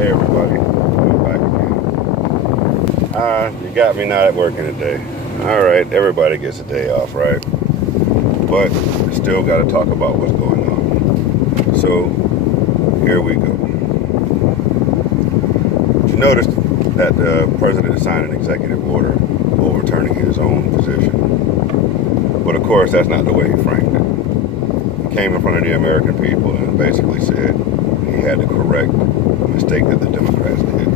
Hey everybody, I'm back again. You got me not at working today. Alright, everybody gets a day off, right? But we still got to talk about what's going on. So, here we go. You notice that the president signed an executive order overturning his own position. But of course, that's not the way he framed it. He came in front of the American people and basically said he had to correct a mistake that the Democrats did.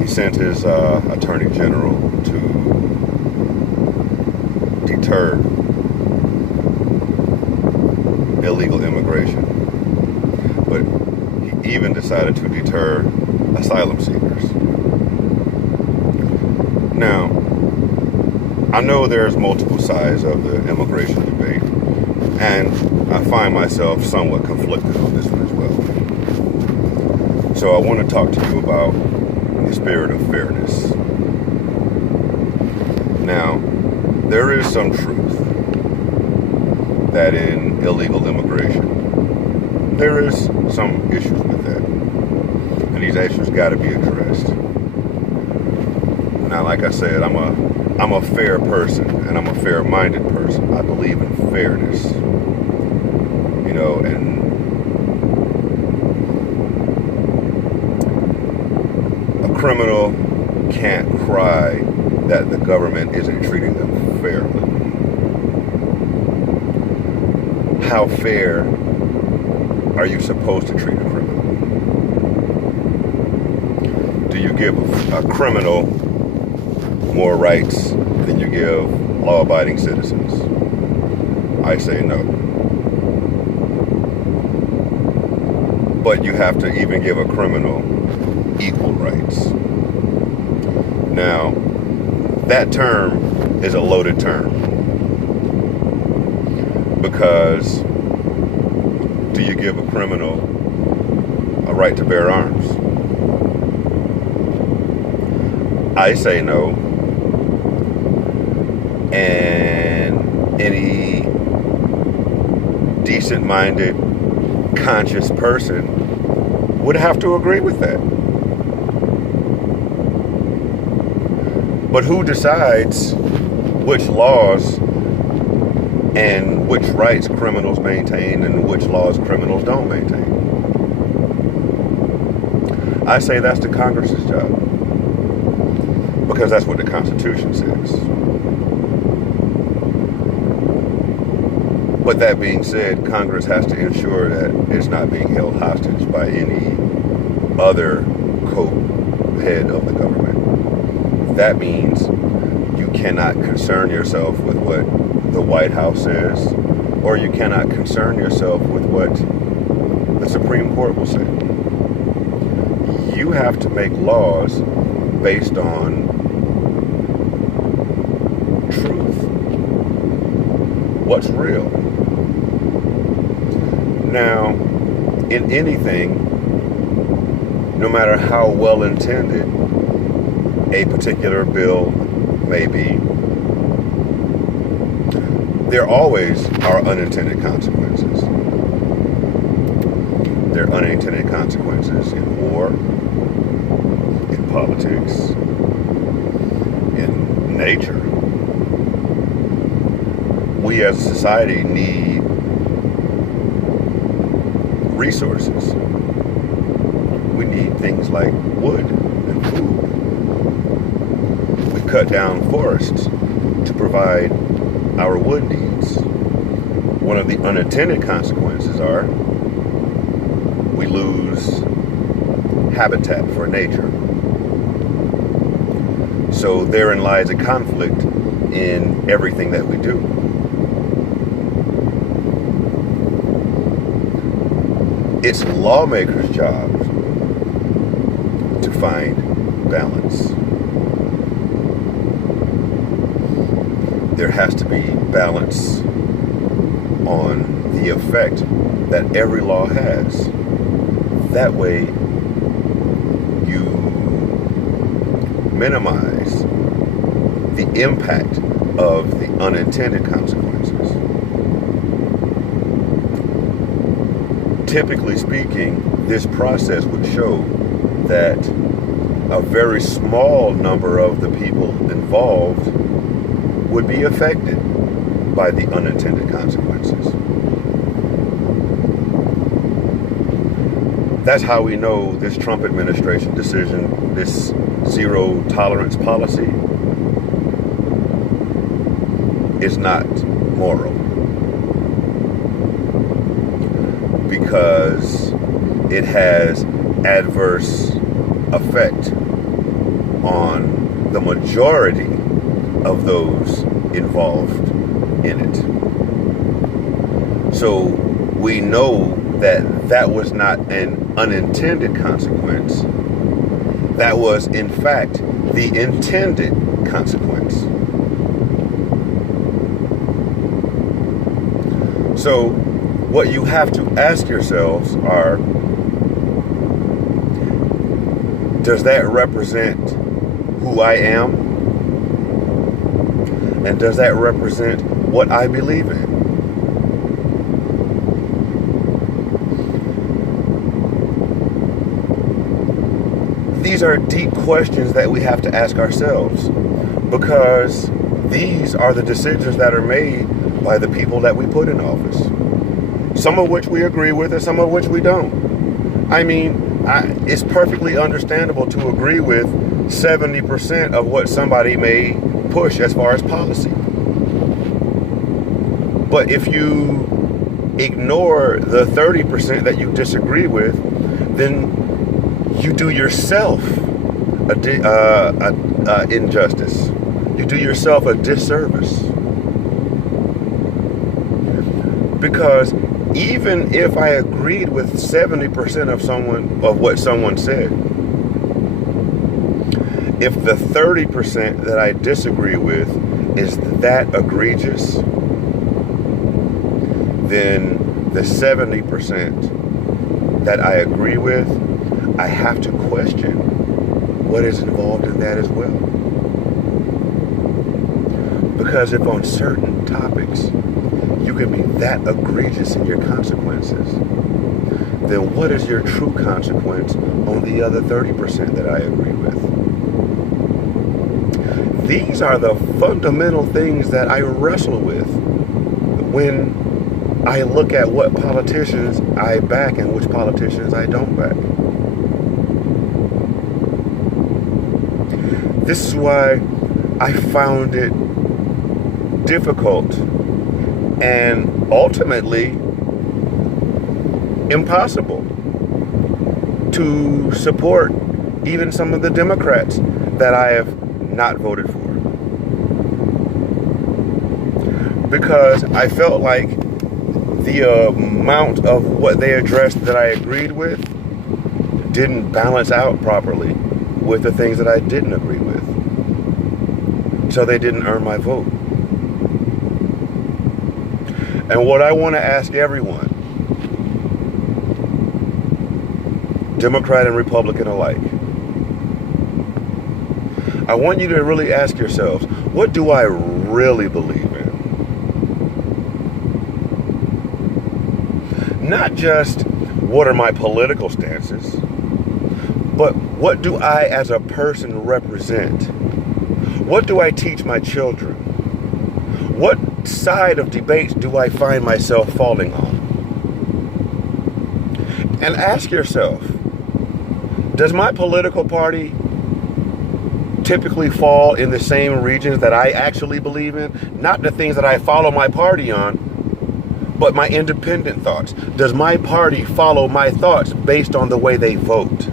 He sent his attorney general to deter illegal immigration, but he even decided to deter asylum seekers. Now, I know there's multiple sides of the immigration debate, and I find myself somewhat conflicted on this one as well. So I want to talk to you about the spirit of fairness. Now, there is some truth that in illegal immigration, there is some issues with that. And these issues got to be addressed. Now, like I said, I'm a fair person, and I'm a fair-minded person. I believe in fairness. You know, and a criminal can't cry that the government isn't treating them fairly. How fair are you supposed to treat a criminal? Do you give a criminal more rights than you give law-abiding citizens? I say no. But you have to even give a criminal equal rights. Now, that term is a loaded term, because do you give a criminal a right to bear arms? I say no. And any decent-minded, conscious person would have to agree with that. But who decides which laws and which rights criminals maintain and which laws criminals don't maintain? I say that's the Congress's job, because that's what the Constitution says. But that being said, Congress has to ensure that it's not being held hostage by any other co-head of the government. That means you cannot concern yourself with what the White House says, or you cannot concern yourself with what the Supreme Court will say. You have to make laws based on truth. What's real? Now, in anything, no matter how well intended a particular bill may be, there always are unintended consequences. There are unintended consequences in war, in politics, in nature. We as a society need resources. We need things like wood and food. We cut down forests to provide our wood needs. One of the unintended consequences are we lose habitat for nature. So therein lies a conflict in everything that we do. It's lawmakers' job to find balance. There has to be balance on the effect that every law has. That way, you minimize the impact of the unintended consequences. typically speaking, this process would show that a very small number of the people involved would be affected by the unintended consequences. That's how we know this Trump administration decision, this zero tolerance policy, is not moral. Because it has adverse effect on the majority of those involved in it. So we know that that was not an unintended consequence. That was, in fact, the intended consequence. So what you have to ask yourselves are, does that represent who I am? And does that represent what I believe in? These are deep questions that we have to ask ourselves, because these are the decisions that are made by the people that we put in office. Some of which we agree with and some of which we don't. I mean, it's perfectly understandable to agree with 70% of what somebody may push as far as policy. But if you ignore the 30% that you disagree with, then you do yourself a injustice. You do yourself a disservice. Because even if I agreed with 70% of what someone said, if the 30% that I disagree with is that egregious, then the 70% that I agree with, I have to question what is involved in that as well. Because if on certain topics you can be that egregious in your consequences, then what is your true consequence on the other 30% that I agree with? These are the fundamental things that I wrestle with when I look at what politicians I back and which politicians I don't back. This is why I found it difficult and ultimately impossible to support even some of the Democrats that I have not voted for. Because I felt like the amount of what they addressed that I agreed with didn't balance out properly with the things that I didn't agree with. So they didn't earn my vote. And what I want to ask everyone, Democrat and Republican alike, I want you to really ask yourselves, what do I really believe in? Not just what are my political stances, but what do I as a person represent? What do I teach my children? What side of debates do I find myself falling on? And ask yourself, does my political party typically fall in the same regions that I actually believe in? Not the things that I follow my party on, but my independent thoughts. Does my party follow my thoughts based on the way they vote?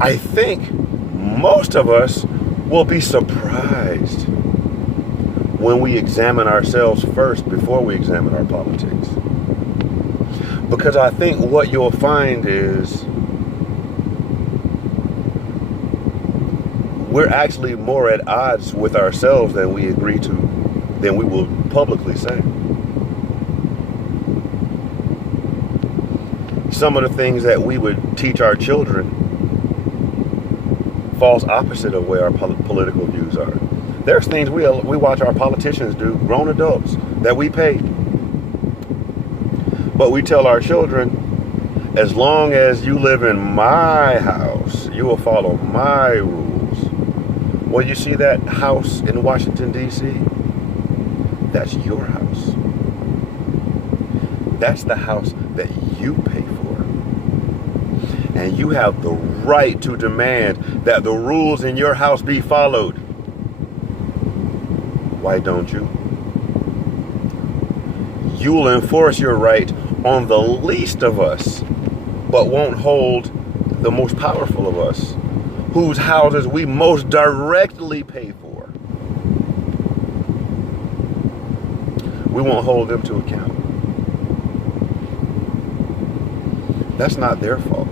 I think most of us will be surprised when we examine ourselves first before we examine our politics. Because I think what you'll find is we're actually more at odds with ourselves than we agree to, than we will publicly say. Some of the things that we would teach our children falls opposite of where our political views are. There's things we watch our politicians do, grown adults, that we pay. But we tell our children, as long as you live in my house, you will follow my rules. Well, you see that house in Washington, D.C.? That's your house. That's the house that you pay for. And you have the right to demand that the rules in your house be followed. Why don't you? You'll enforce your right on the least of us, but won't hold the most powerful of us, whose houses we most directly pay for. We won't hold them to account. That's not their fault.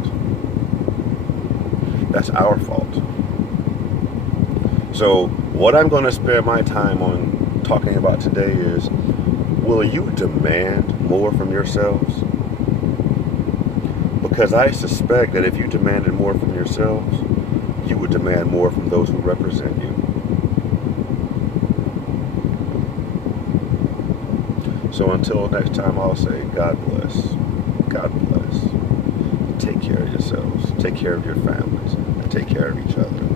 That's our fault. So what I'm going to spend my time on talking about today is, will you demand more from yourselves? Because I suspect that if you demanded more from yourselves, you would demand more from those who represent you. So until next time, I'll say, God bless. God bless. Take care of yourselves. Take care of your families. And take care of each other.